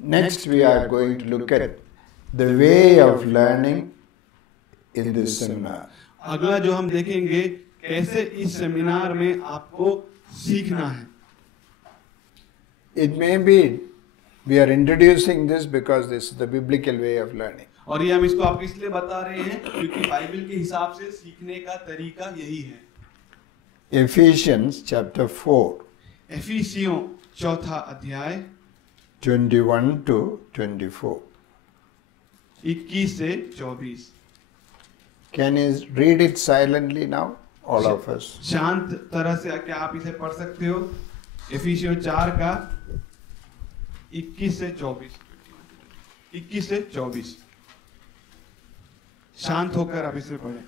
Next, we are going to look at the way of learning in this seminar. अगला जो हम देखेंगे कैसे इस सेमिनार में आपको सीखना है. It may be we are introducing this because this is the biblical way of learning. और ये हम इसको आपको इसलिए बता रहे हैं क्योंकि बाइबल के हिसाब से सीखने का तरीका यही है. Ephesians chapter 4, एफिसियों चौथा अध्याय 21 to 24. 21 से 24. Can you read it silently now, all of us? शांत तरह से क्या आप इसे पढ़ सकते हो? एफिसियों 4 का 21 से 24. 21 से 24. शांत होकर आप इसे पढ़ें.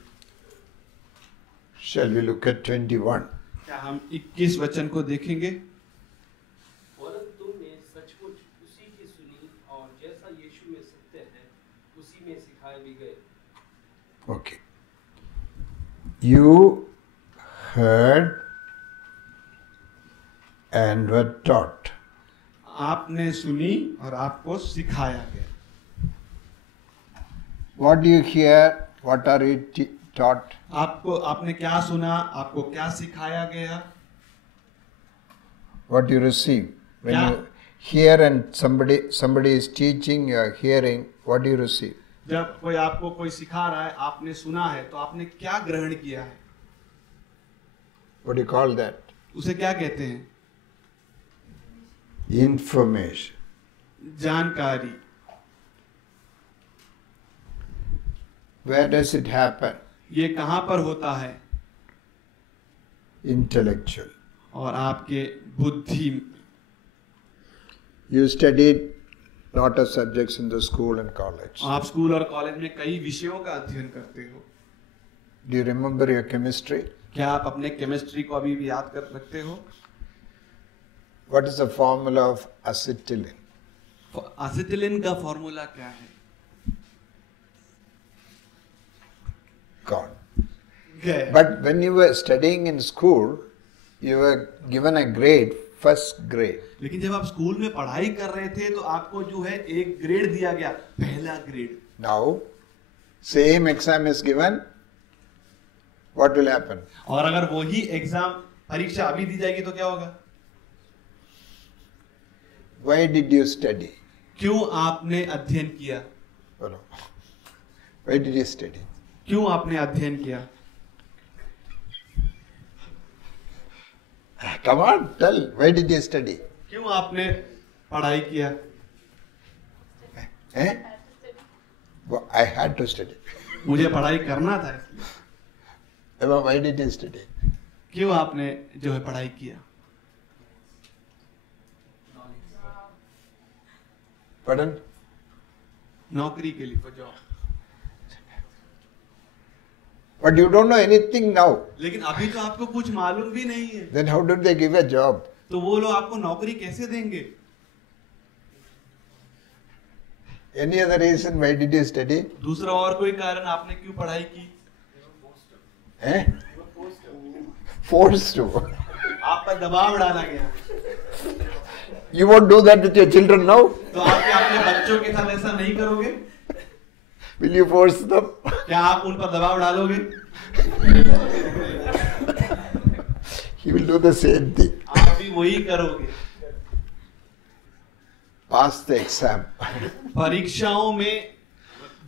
Shall we look at 21? क्या हम 21 वचन को देखेंगे? परंतु तुमने सचमुच उसी की सुनी और जैसा यीशु में सत्य है उसी में सिखाए भी गए. Okay. You heard and were taught. आपने सुनी और आपको सिखाया गया. What do you hear? What are you taught? आपने क्या सुना? आपको क्या सिखाया गया? What do you receive? When Yeah. you hear and somebody is teaching, you are hearing, what do you receive? जब कोई आपको कोई सिखा रहा है, आपने सुना है, तो आपने क्या ग्रहण किया है? What do you call that? उसे क्या कहते हैं? Information. जानकारी. Where does it happen? ये कहाँ पर होता है? Intellectual. और आपके बुद्धि. You studied lot of subjects in the school and college. आप स्कूल और कॉलेज में कई विषयों का अध्ययन करते हो. Do you remember your chemistry? क्या आप अपने केमिस्ट्री को अभी भी याद कर सकते हो? What is the formula of acetylene? Acetylene का फॉर्मूला क्या है? Gone. गया. But when you were studying in school, you were given a grade, first grade. लेकिन जब आप स्कूल में पढ़ाई कर रहे थे तो आपको जो है एक ग्रेड दिया गया, पहला grade. Now, same exam is given, what will happen? और अगर वही एग्जाम परीक्षा अभी दी जाएगी तो क्या होगा? Why did you study? क्यों आपने अध्ययन किया? Oh, no. Why did you study? क्यों आपने अध्ययन किया? Come on, tell. Why did you study? क्यों आपने पढ़ाई किया? Eh? Well, I had to study. मुझे पढ़ाई करना था इसलिए. Well, why did you study? क्यों आपने जो है पढ़ाई किया? Pardon? नौकरी के लिए, for job. But you don't know anything now. लेकिन अभी तो आपको कुछ मालूम भी नहीं है. Then how did they give a job? तो वो लोग आपको नौकरी कैसे देंगे? Any other reason why did you study? दूसरा और कोई कारण आपने क्यों पढ़ाई की? Eh? Forced to. आप पर दबाव डाला गया. You won't do that with your children now? तो आप क्या अपने बच्चों के साथ ऐसा नहीं करोगे? Will you force them? क्या आप उन पर दबाव डालोगे? He will do the same thing. आप भी वही करोगे. Pass the exam. परीक्षाओं में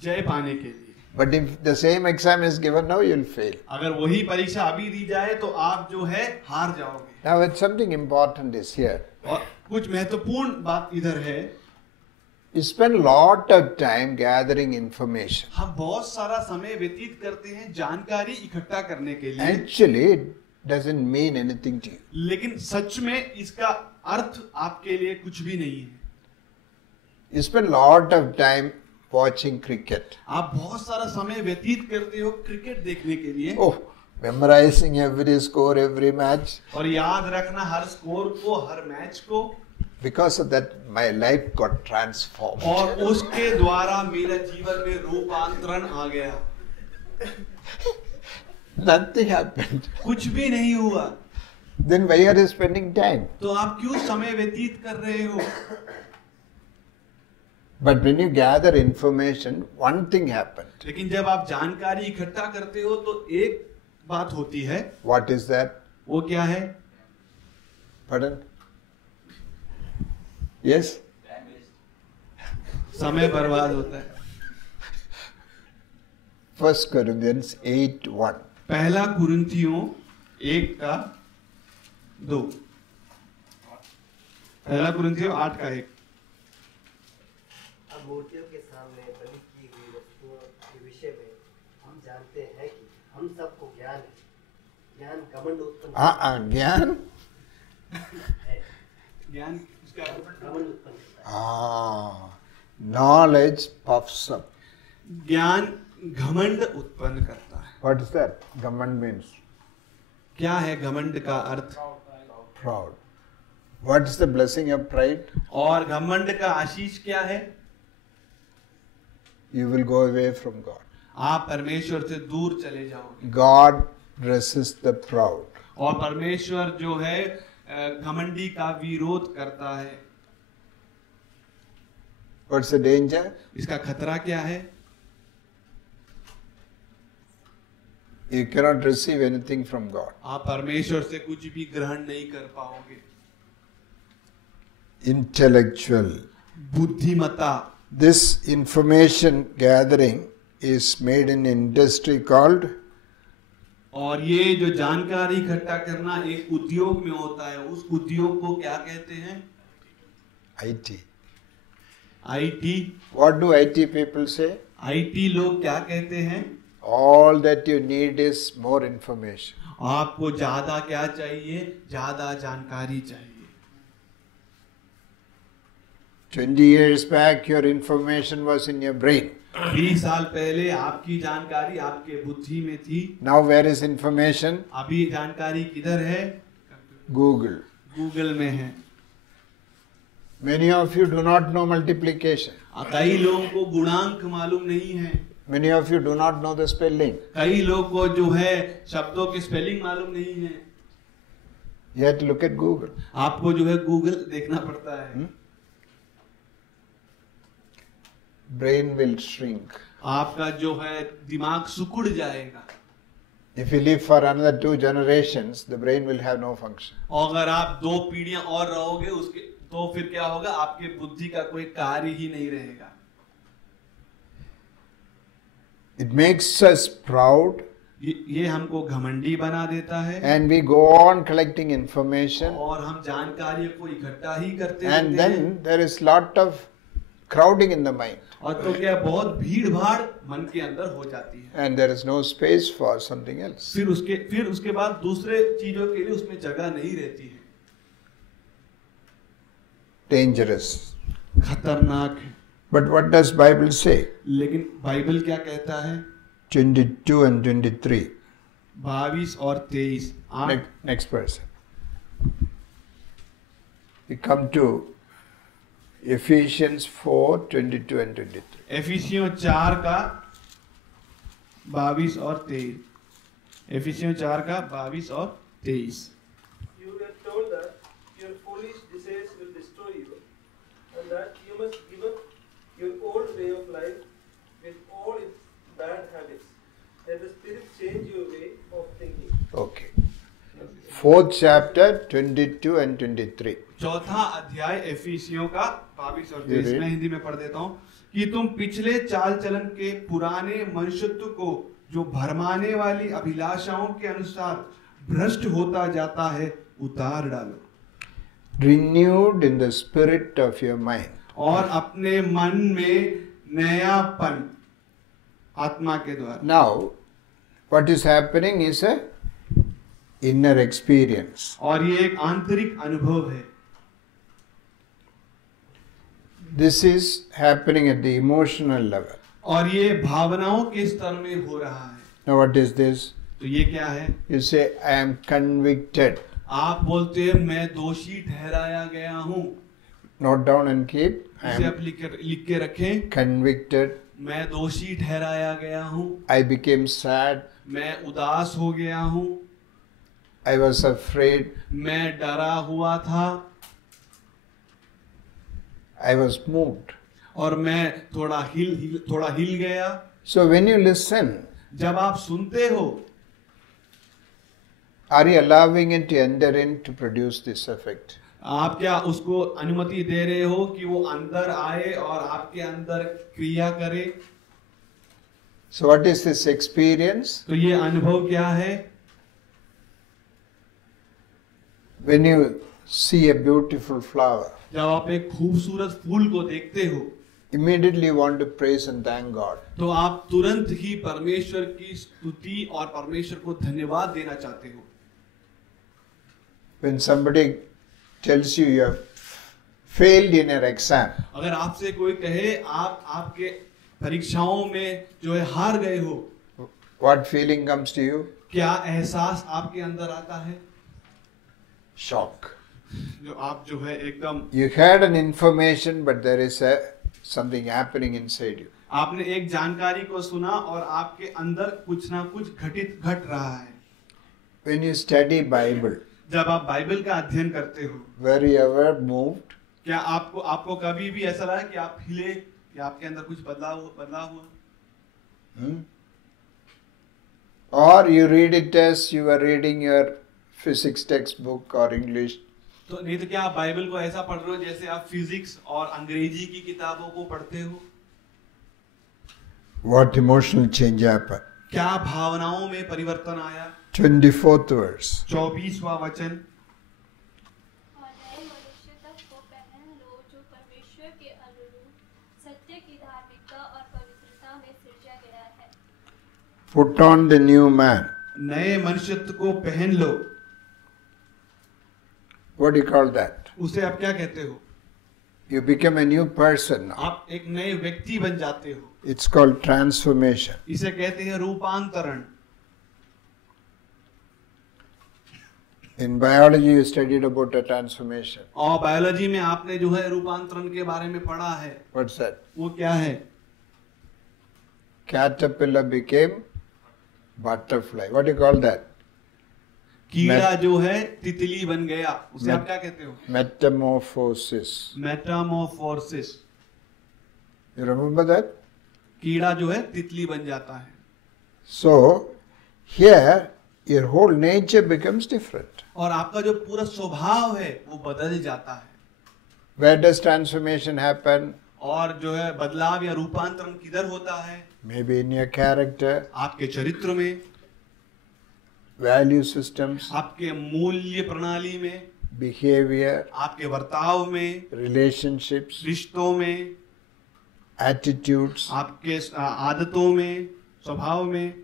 जय पाने के लिए. But if the same exam is given now, you will fail. अगर वही परीक्षा अभी दी जाए तो आप जो है हार जाओगे. Now, it's something important is here. और कुछ महत्वपूर्ण बात इधर है. You spend a lot of time gathering information. हम बहुत सारा समय व्यतीत करते हैं जानकारी इकट्ठा करने के लिए. Actually, it doesn't mean anything to you. लेकिन सच में इसका अर्थ आपके लिए कुछ भी नहीं है. You spend a lot of time watching cricket. आप बहुत सारा समय व्यतीत करते हो क्रिकेट देखने के लिए. Oh, memorizing every score, every match. और याद रखना हर स्कोर को, हर मैच को. Because of that, my life got transformed. और उसके द्वारा मेरे जीवन में रूपांतरण आ गया. Nothing happened. कुछ भी नहीं हुआ. Then why are you spending time? तो आप क्यों समय व्यतीत कर रहे हो? But when you gather information, one thing happened. लेकिन जब आप जानकारी इकट्ठा करते हो तो एक बात होती है, What is that? वो क्या है? Pardon? Yes? समय बर्बाद होता है। 1 Corinthians 8:1. पहला कुरिन्थियों 1:2। पहला कुरिन्थियों 8:1। अब मूर्तियों के सामने बलि की हुई वस्तुओं के विषय में हम जानते हैं कि हम सबको ज्ञान है। ज्ञान घमंड उत्पन्न ज्ञान? है। ज्ञान उसका घमंड उत्पन्न करता है। Knowledge puffs up. ज्ञान घमंड उत्पन्न करता है। What is that? Ghamand means क्या है घमंड का अर्थ? proud. What is the blessing of pride? और घमंड का आशीष क्या है? You will go away from God. आप परमेश्वर से दूर चले जाओगे। God resists the proud. और परमेश्वर जो है घमंडी का विरोध करता है। What's the danger? इसका खतरा क्या है? You cannot receive anything from God. आप परमेश्वर से कुछ भी ग्रहण नहीं कर पाओगे। Intellectual. बुद्धिमत्ता। This information gathering is made in industry called और ये जो जानकारी इकट्ठा करना एक उद्योग में होता है, उस उद्योग को क्या कहते हैं? IT. IT। What do IT people say? IT लोग क्या कहते हैं? All that you need is more information. आपको ज्यादा क्या चाहिए? ज्यादा जानकारी चाहिए। 20 years back, your information was in your brain. 20 साल पहले आपकी जानकारी आपके बुद्धि में थी। Now, where is information? अभी जानकारी किधर है? Google. गूगल में है। Many of you do not know multiplication. कई लोगों को गुणांक मालूम नहीं है। Many of you do not know the spelling. कई लोगों को जो है शब्दों की स्पेलिंग मालूम नहीं है। You have to look at Google. आपको जो है गूगल देखना पड़ता है। Brain will shrink. आपका जो है दिमाग सिकुड़ जाएगा। If you live for another 2 generations, the brain will have no function. और अगर आप 2 पीढ़ियां और रहोगे उसके तो फिर क्या होगा? आपके बुद्धि का कोई कार्य ही नहीं रहेगा। It makes us proud, ये हमको घमंडी बना देता है। and we go on collecting information, और हम जानकारी को इकट्ठा ही करते and रहते हैं। then there is lot of crowding in the mind, और तो क्या बहुत भीड़ भाड़ मन के अंदर हो जाती है। and there is no space for something else. फिर उसके बाद दूसरे चीजों के लिए उसमें जगह नहीं रहती है। Dangerous. खतरनाक है। But what does Bible say? लेकिन बाइबल क्या कहता है? 22 and 23. 22 और 23। Next person. We come to Ephesians 4, 22 and 23. एफिसियों 4 का 22 और 23। एफिसियों 4 का 22 और 23। You were told that your foolish desires will destroy you, and that you must give up your old way of life with all its bad habits. Let the Spirit change your way of thinking. Okay. 4th chapter, 22 and 23. चौथा अध्याय एफिसियों का 22 और 23 जी। मैं हिंदी में पढ़ देता हूँ कि तुम पिछले चाल चलन के पुराने मनुष्यत्व को जो भरमाने वाली अभिलाषाओं के अनुसार भ्रष्ट होता जाता है उतार डालो। Renewed in the spirit of your mind. और अपने मन में नयापन आत्मा के द्वारा। Now, what is happening is a inner experience. और ये एक आंतरिक अनुभव है। This is happening at the emotional level. और ये भावनाओं के स्तर में हो रहा है। Now, what is this? तो ये क्या है? You say, I am convicted. आप बोलते हैं मैं दोषी ठहराया गया हूँ। Note down and keep. I इसे am आप लिख के रखें। convicted. मैं दोषी ठहराया गया हूँ। I became sad. मैं उदास हो गया हूँ। I was afraid. मैं डरा हुआ था। I was moved. और मैं थोड़ा हिल गया। So when you listen, जब आप सुनते हो, are you allowing it to enter in to produce this effect? आप क्या उसको अनुमति दे रहे हो कि वो अंदर आए और आपके अंदर क्रिया करे? So what is this experience? तो ये अनुभव क्या है? When you see a beautiful flower, जब आप एक खूबसूरत फूल को देखते हो, immediately you want to praise and thank God. तो आप तुरंत ही परमेश्वर की स्तुति और परमेश्वर को धन्यवाद देना चाहते हो। When somebody tells you you have failed in your exam, अगर आपसे कोई कहे आप आपके परीक्षाओं में जो है हार गए हो, what feeling comes to you? क्या एहसास आपके अंदर आता है? Shock. जो आप जो है एकदम, You had an information, but there is something happening inside you. आपने एक जानकारी को सुना और आपके अंदर कुछ ना कुछ घट रहा है। When you study Bible, जब आप बाइबल का अध्ययन करते हो, were you ever moved? क्या आपको कभी भी ऐसा लगा कि आप हिले या आपके अंदर कुछ बदलाव हुआ? Or you read it as you were reading your physics textbook or English. तो नहीं तो क्या आप बाइबल को ऐसा पढ़ रहे हो जैसे आप फिजिक्स और अंग्रेजी की किताबों को पढ़ते हो? What emotional change happened? क्या भावनाओं में परिवर्तन आया? 24th verse. 24वां वचन। और नए मनुष्यत्व को पहन लो जो परमेश्वर के अनुरूप सत्य की धार्मिकता और पवित्रता में सृजा गया है। Put on the new man. नए मनुष्यत्व को पहन लो। What do you call that? उसे आप क्या कहते हो? You become a new person now. आप एक नए व्यक्ति बन जाते हो। It's called transformation. इसे कहते हैं रूपांतरण। In biology, you studied about a transformation. और बायोलॉजी में आपने जो है रूपांतरण के बारे में पढ़ा है। What's that? वो क्या है? Caterpillar became butterfly. What do you call that? कीड़ा जो है तितली बन गया, उसे आप क्या कहते हो? Metamorphosis. Metamorphosis. You remember that? कीड़ा जो है तितली बन जाता है। So, here, your whole nature becomes different. और आपका जो पूरा स्वभाव है वो बदल जाता है। Where does transformation happen? और जो है बदलाव या रूपांतरण किधर होता है? Maybe in your character, आपके चरित्र में, value systems, आपके मूल्य प्रणाली में, behavior, आपके बर्ताव में, relationships, रिश्तों में, attitudes. आपके आदतों में, स्वभाव में,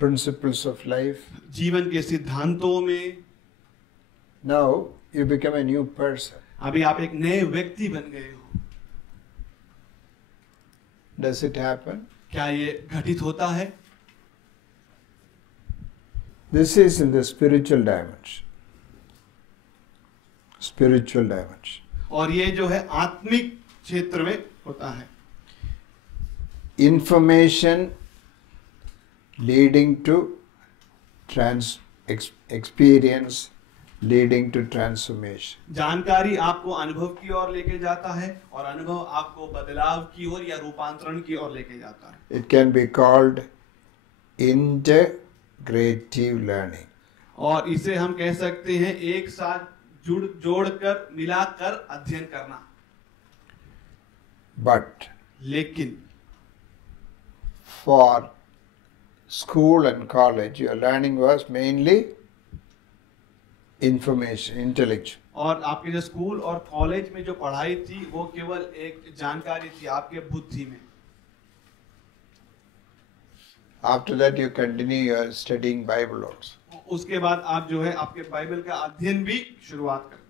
Principles of life. जीवन के सिद्धांतों में। Now you become a new person. अभी आप एक नए व्यक्ति बन गए हो। Does it happen? क्या ये घटित होता है? This is in the spiritual dimension. Spiritual dimension. और ये जो है आत्मिक क्षेत्र में होता है। Information leading to experience leading to transformation. जानकारी आपको अनुभव की ओर लेके जाता है और अनुभव आपको बदलाव की ओर या रूपांतरण की ओर लेके जाता है। It can be called integrative learning. और इसे हम कह सकते हैं एक साथ जोड़कर मिलाकर अध्ययन करना। But लेकिन for school and college, your learning was mainly information, intellectual. और आपके जो स्कूल और कॉलेज में जो पढ़ाई थी वो केवल एक जानकारी थी आपके बुद्धि में। After that, you continue your studying Bible also. उसके बाद आप जो है आपके बाइबल का अध्ययन भी शुरुआत करते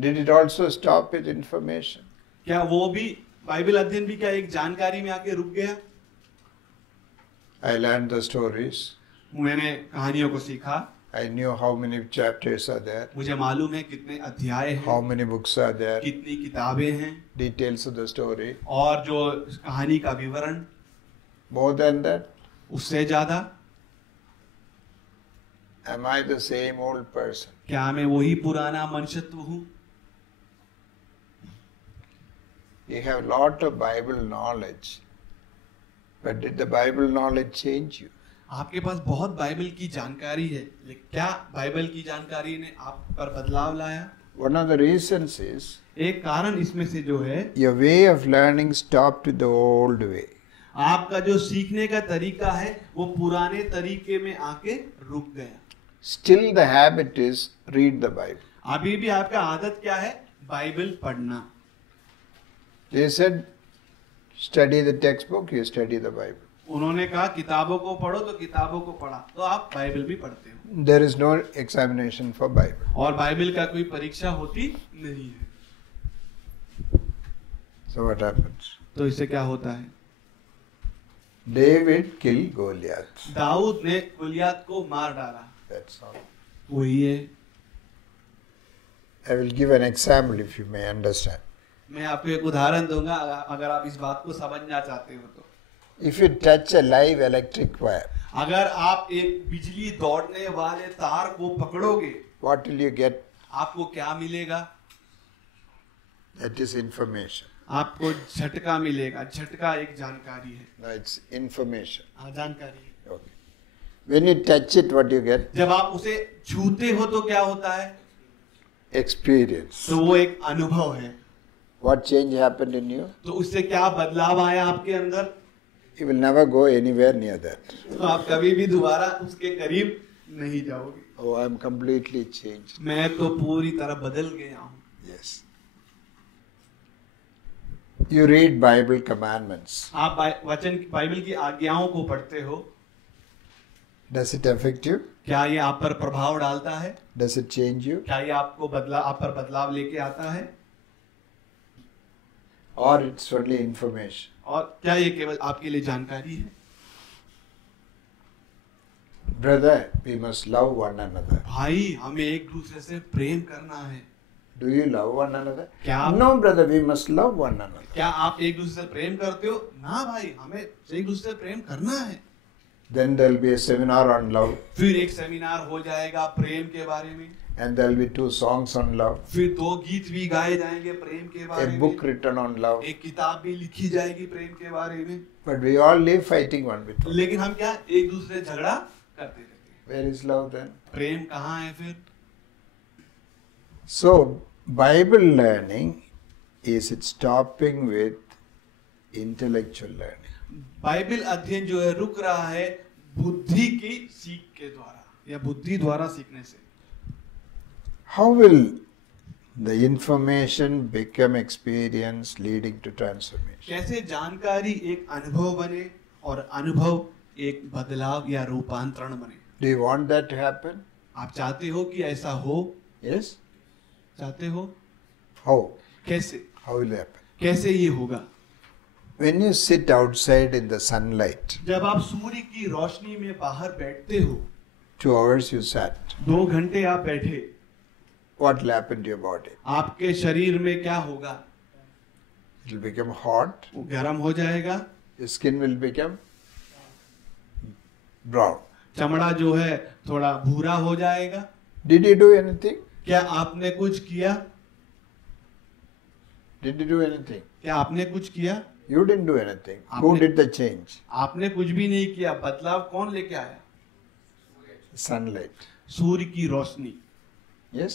हैं। Did it also stop with information? क्या वो भी बाइबल अध्ययन भी क्या एक जानकारी में आके रुक गया? I learned the stories. मैंने कहानियों को सीखा। I knew how many chapters are there, मुझे मालूम है कितने अध्याय how हैं, many books are there, कितनी किताबें हैं, details of the story. और जो कहानी का विवरण। More than that, उससे ज्यादा Am I the same old person? क्या मैं वही पुराना मनुष्यत्व हूँ? You have lot of Bible knowledge, but did the Bible knowledge change you? आपके पास बहुत बाइबल की जानकारी है, लेकिन क्या बाइबल की जानकारी ने आप पर बदलाव लाया? One of the reasons is एक कारण इसमें से जो है, your way of learning stopped with the old way. आपका जो सीखने का तरीका है वो पुराने तरीके में आके रुक गया। Still the habit is read the Bible. अभी भी आपका आदत क्या है? बाइबल पढ़ना। They said study the textbook, you study the Bible. उन्होंने कहा किताबों को पढ़ो, तो किताबों को पढ़ा, तो आप बाइबल भी पढ़ते हो। There is no examination for Bible. और बाइबल का कोई परीक्षा होती नहीं है। So what happens? तो इससे क्या होता है? David killed Goliath. दाऊद ने गोलियत को मार डाला। That's all. वही है। I will give an example if you may understand. मैं आपको एक उदाहरण दूंगा अगर आप इस बात को समझना चाहते हो तो। If you touch a live electric wire, अगर आप एक बिजली दौड़ने वाले तार को पकड़ोगे, what will you get? आपको क्या मिलेगा? That is information. आपको झटका मिलेगा। झटका एक जानकारी है। No, it's information. हाँ, जानकारी है। Okay. When you touch it, what do you get? जब आप उसे छूते हो तो क्या होता है? Experience. तो वो एक अनुभव है। What change happened in you? तो उससे क्या बदलाव आया आपके अंदर? You will never go anywhere near that. तो आप कभी भी दोबारा उसके करीब नहीं जाओगे। Oh, I'm completely changed. मैं तो पूरी तरह बदल गया हूँ। Yes. You read Bible commandments. आप वचन बाइबल की आज्ञाओं को पढ़ते हो। Does it affect you? क्या ये आप पर प्रभाव डालता है? Does it change you? क्या ये आपको आप पर बदलाव लेके आता है? Or it's only information? और क्या ये केवल आपके लिए जानकारी है? Brother, we must love one another. भाई, हमें एक दूसरे से प्रेम करना है। Do you love one another? क्या No, brother, we must love one another. क्या आप एक दूसरे से प्रेम करते हो? ना भाई, हमें एक दूसरे से प्रेम करना है। Then there will be a seminar on love, फिर एक सेमिनार हो जाएगा प्रेम के बारे में। and there will be 2 songs on love, फिर 2 गीत भी गाए जाएंगे प्रेम के a बारे में। book written on love. एक किताब भी लिखी जाएगी प्रेम के बारे में। But we all live fighting one with another. लेकिन हम क्या एक दूसरे से झगड़ा करते रहते हैं। Where is love then? प्रेम कहाँ है फिर? So, Bible learning is it stopping with intellectual learning. Bible अध्ययन जो है रुक रहा है बुद्धि की सीख के द्वारा या बुद्धि द्वारा सीखने से। How will the information become experience leading to transformation? कैसे जानकारी एक अनुभव बने और अनुभव एक बदलाव या रूपांतरण बने? Do you want that to happen? आप चाहते हो कि ऐसा हो? Yes? चाहते हो? How? कैसे? How will it happen? कैसे ये होगा? When you sit outside in the sunlight, जब आप सूर्य की रोशनी में बाहर बैठते हो, 2 hours you sat, 2 घंटे आप बैठे, what will happen to your body? आपके शरीर में क्या होगा? It will become hot, वो गर्म हो जाएगा, your skin will become brown. चमड़ा जो है थोड़ा भूरा हो जाएगा। Did you do anything? क्या आपने कुछ किया? Did you do anything? क्या आपने कुछ किया? You didn't do anything. Who आपने- did the change? आपने कुछ भी नहीं किया। बदलाव कौन लेके आया? Sunlight. सूर्य की रोशनी। Yes?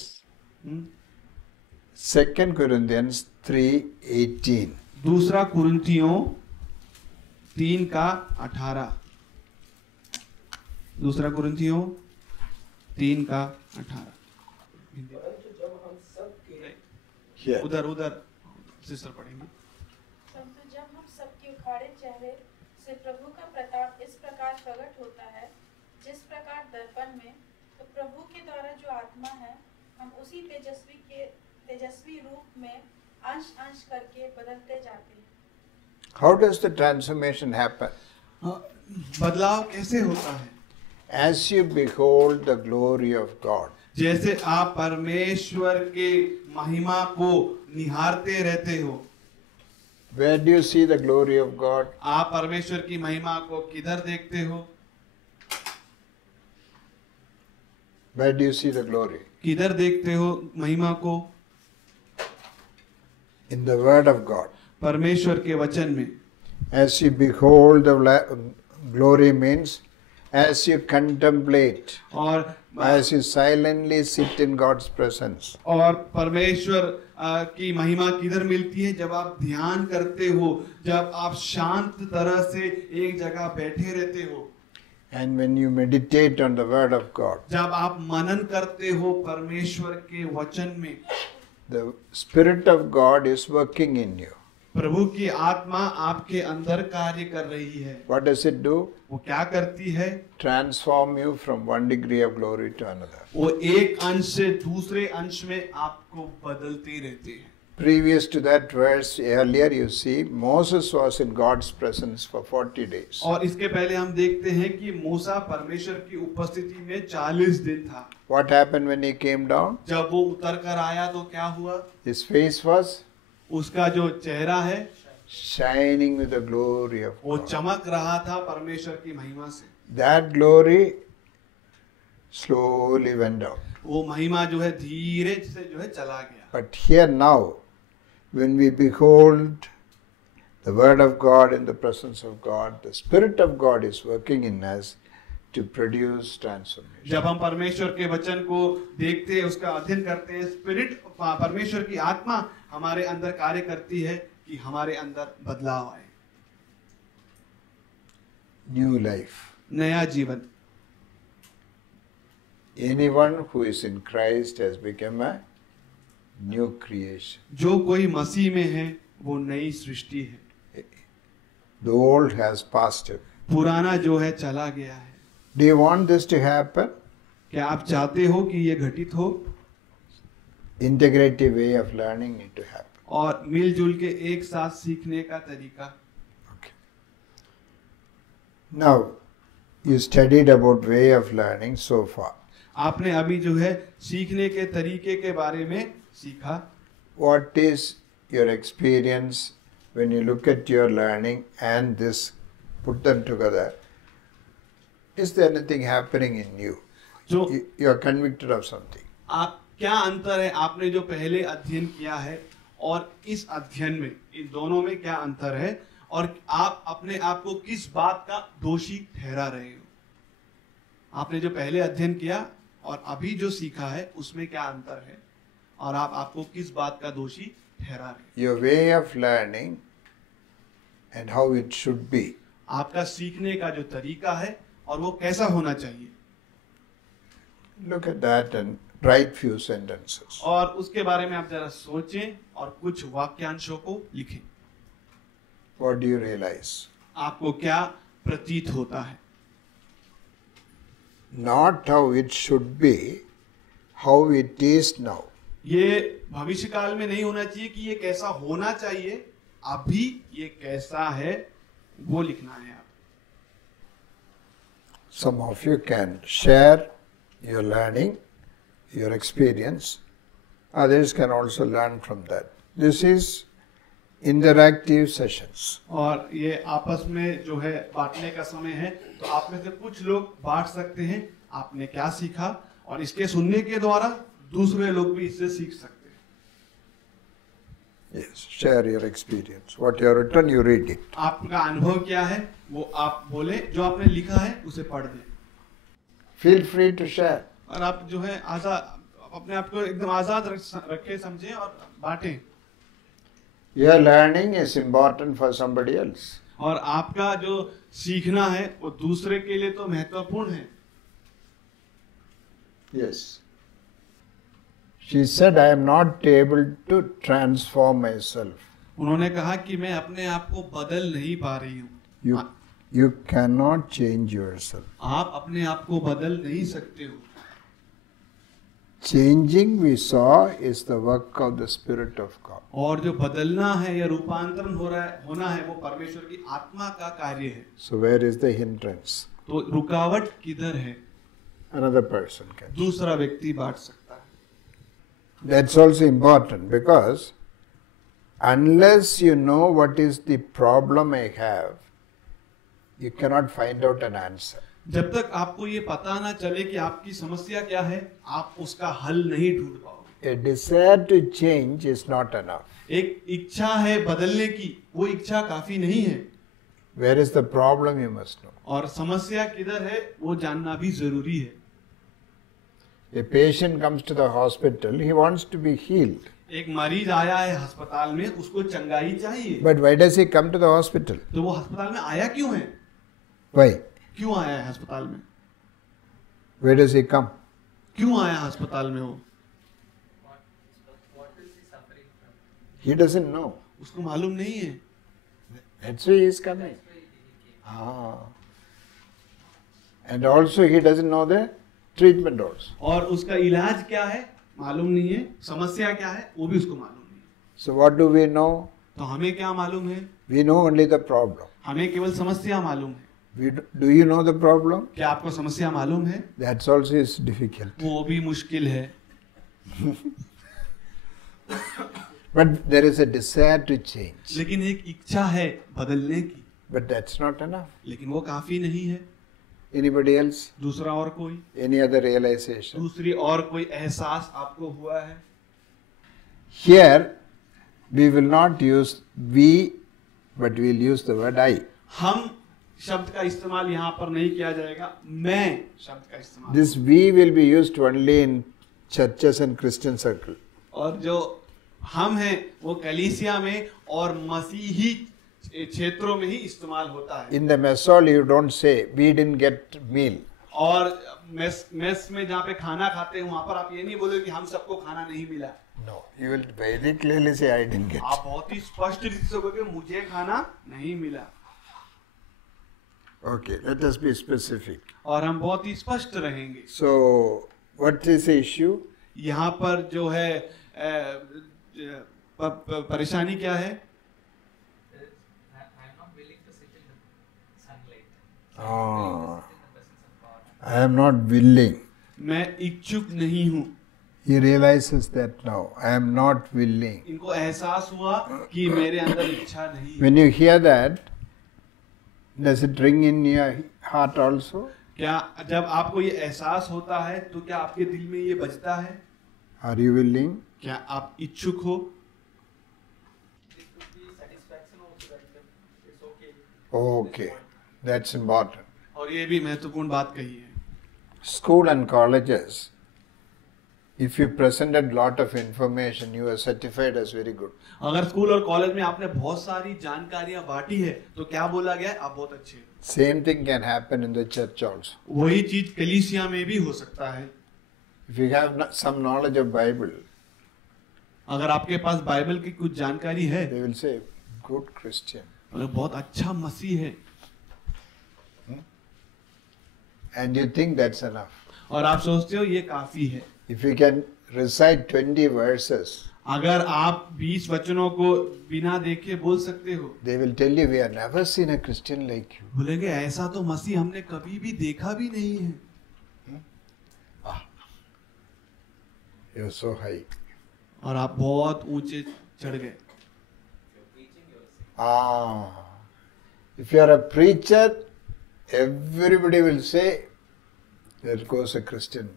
हम्म? 2 Corinthians 3:18. दूसरा कुरिन्थियों 3:18। दूसरा कुरिन्थियों 3:18। परंतु जब हम सब के Here. उधर सिस्टर पढ़ेंगे। परंतु जब हम सबके उखाड़े चेहरे से प्रभु का प्रताप इस प्रकार प्रकट होता है, जिस प्रकार दर्पण में, तो प्रभु के द्वारा जो आत्मा है, हम उसी तेजस्वी रूप में अंश अंश करके बदलते जाते हैं। How does the transformation happen? बदलाव कैसे होता है? As you behold the glory of God, जैसे आप परमेश्वर के महिमा को निहारते रहते हो। where do you see the glory of God? आप परमेश्वर की महिमा को किधर देखते हो? Where do you see the glory? किधर देखते हो महिमा को? In the Word of God. परमेश्वर के वचन में. As you behold the glory means as you contemplate, और as you silently sit in God's presence. और परमेश्वर की महिमा किधर मिलती है? जब आप ध्यान करते हो, जब आप शांत तरह से एक जगह बैठे रहते हो. And when you meditate on the Word of God, जब आप मनन करते हो परमेश्वर के वचन में, the Spirit of God is working in you. प्रभु की आत्मा आपके अंदर कार्य कर रही है. What does it do? वो क्या करती है? Transform you from one degree of glory to another. वो एक अंश से दूसरे अंश में आपको बदलती रहती है. Previous to that verse earlier, you see Moses was in God's presence for 40 days. और इसके पहले हम देखते हैं कि मूसा परमेश्वर की उपस्थिति में 40 दिन था. What happened when he came down? जब वो उतर कर आया तो क्या हुआ? His face was उसका जो चेहरा है shining with the glory of वो God. चमक रहा था परमेश्वर की महिमा से. That glory slowly went down. वो महिमा जो है धीरे से जो है चला गया. But here now, when we behold the Word of God in the presence of God, the Spirit of God is working in us to produce transformation. जब हम परमेश्वर के वचन को देखते हैं, उसका अध्ययन करते हैं, स्पिरिट परमेश्वर की आत्मा हमारे अंदर कार्य करती है कि हमारे अंदर बदलाव आए. New life. नया जीवन. Anyone who is in Christ has become a new creation. जो कोई मसीह में है वो नई सृष्टि है. The old has passed away. पुराना जो है चला गया है. Do you want this to happen? क्या आप चाहते हो कि ये घटित हो? Integrative way of learning need to happen. और मिलजुल के एक साथ सीखने का तरीका. Okay. Now, you studied about way of learning so far. आपने अभी जो है सीखने के तरीके के बारे में सीखा. What is your experience when you look at your learning and this, put them together? Is there anything happening in you? जो You are convicted of something. आप क्या अंतर है आपने जो पहले अध्ययन किया है और इस अध्ययन में, इन दोनों में क्या अंतर है और आप अपने आप को किस बात का दोषी ठहरा रहे हो? आपने जो पहले अध्ययन किया और अभी जो सीखा है उसमें क्या अंतर है और आप आपको किस बात का दोषी ठहरा रहे हो? Your way of learning and how it should be. आपका सीखने का जो तरीका है और वो कैसा होना चाहिए. Look at that and write few sentences. और उसके बारे में आप जरा सोचें और कुछ वाक्यांशों को लिखें. What do you realize? आपको क्या प्रतीत होता है? Not how it should be, how it is now. ये भविष्य काल में नहीं होना चाहिए कि ये कैसा होना चाहिए, अभी ये कैसा है वो लिखना है. आप Some of you can share your learning, your experience. Others can also learn from that. This is interactive sessions. और ये आपस में जो है बांटने का समय है, तो आप में से कुछ लोग बांट सकते हैं आपने क्या सीखा और इसके सुनने के द्वारा दूसरे लोग भी इससे सीख सकते हैं. Yes, share your experience. What you have written, you read it. आपका अनुभव क्या है वो आप बोले, जो आपने लिखा है उसे पढ़ दें. Feel free to share. और आप जो है आजाद, अपने आप को एकदम आजाद रखें, समझें और बांटें. Your learning is important for somebody else. और आपका जो सीखना है वो दूसरे के लिए तो महत्वपूर्ण है. Yes. She said, I am not able to transform myself. उन्होंने कहा कि मैं अपने आप को बदल नहीं पा रही हूँ. You cannot change yourself. आप अपने आप को बदल नहीं सकते हो. Changing, we saw, is the work of the Spirit of God. और जो बदलना है या रूपांतरण होना है वो परमेश्वर की आत्मा का कार्य है. So where is the hindrance? तो रुकावट किधर है? Another person can. दूसरा व्यक्ति बांट सकता है. That's also important because unless you know what is the problem I have, you cannot find out an answer. जब तक आपको ये पता ना चले कि आपकी समस्या क्या है, आप उसका हल नहीं ढूंढ पाओगे। A desire to change is not enough. एक इच्छा है बदलने की, वो इच्छा काफी नहीं है। Where is the problem, you must know. और समस्या किधर है वो जानना भी जरूरी है। A patient comes to the hospital, he wants to be healed. एक मरीज आया है अस्पताल में, उसको चंगाई चाहिए, But why does he come to the hospital? तो वो अस्पताल में आया क्यों है? Why? क्यों आया है अस्पताल में? Where does he come? क्यों आया अस्पताल में वो? He doesn't know. उसको मालूम नहीं है। That's why he is coming. Ah. And also he doesn't know the treatment also. और उसका इलाज क्या है मालूम नहीं है, समस्या क्या है वो भी उसको मालूम नहीं है। So what do we know? तो हमें क्या मालूम है? We know only the problem. हमें केवल समस्या मालूम है। Do you know the problem? क्या आपको समस्या मालूम है? That's also is difficult. वो भी मुश्किल है। But there is a desire to change. लेकिन एक इच्छा है बदलने की, But that's not enough. लेकिन वो काफी नहीं है। Anybody else? दूसरा और कोई, Any other realization? दूसरी और कोई एहसास आपको हुआ है? Here we will not use we, but we will use the word I. हम शब्द का इस्तेमाल यहाँ पर नहीं किया जाएगा, मैं शब्द का इस्तेमाल। This we will be used only in churches and Christian circle. और जो हम हैं वो कलीसिया में और मसीही क्षेत्रों में ही इस्तेमाल होता है। In the mess hall you don't say we didn't get meal. और मेस में जहाँ पे खाना खाते हैं वहाँ पर आप ये नहीं बोलोगे कि हम सबको खाना नहीं मिला। No, you will very clearly say I didn't get. आप बहुत ही स्पष्ट रीति से बोलोगे मुझे खाना नहीं मिला। Okay, let us be specific. और हम बहुत ही स्पष्ट रहेंगे। So, what is the issue? यहाँ पर जो है परेशानी क्या है? I am not willing. मैं इच्छुक नहीं हूँ। He realizes that now. I am not willing. इनको एहसास हुआ कि मेरे अंदर इच्छा नहीं है। When you hear that, does it ring in your heart also? क्या जब आपको ये एहसास होता है तो क्या आपके दिल में ये बजता है? Are you willing? क्या आप इच्छुक हो? Okay, that's important. और ये भी महत्वपूर्ण बात कही है। School and colleges, if you presented lot of information, you are certified as very good. अगर स्कूल और कॉलेज में आपने बहुत सारी जानकारियां बांटी है तो क्या बोला गया है? आप बहुत अच्छे हैं। Same thing can happen in the church also. वही चीज कलीसिया में भी हो सकता है। If you have some knowledge of Bible, अगर आपके पास बाइबल की कुछ जानकारी है, they will say, good Christian. तो बहुत अच्छा मसीह है, And you think that's enough. और आप सोचते हो ये काफी है। If you can recite 20 verses, अगर आप 20 वचनों को बिना देखे बोल सकते हो, they will tell you, we have never seen a Christian like you. बोलेंगे ऐसा तो मसीह हमने कभी भी देखा भी नहीं है। You're so high. और आप बहुत ऊंचे चढ़ गए। If you are a preacher, everybody will say, there goes a Christian.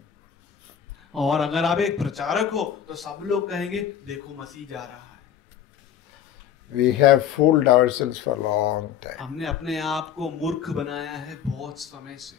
और अगर आप एक प्रचारक हो तो सब लोग कहेंगे देखो मसीह जा रहा है। We have fooled ourselves for a long time. हमने अपने आप को मूर्ख बनाया है बहुत समय से।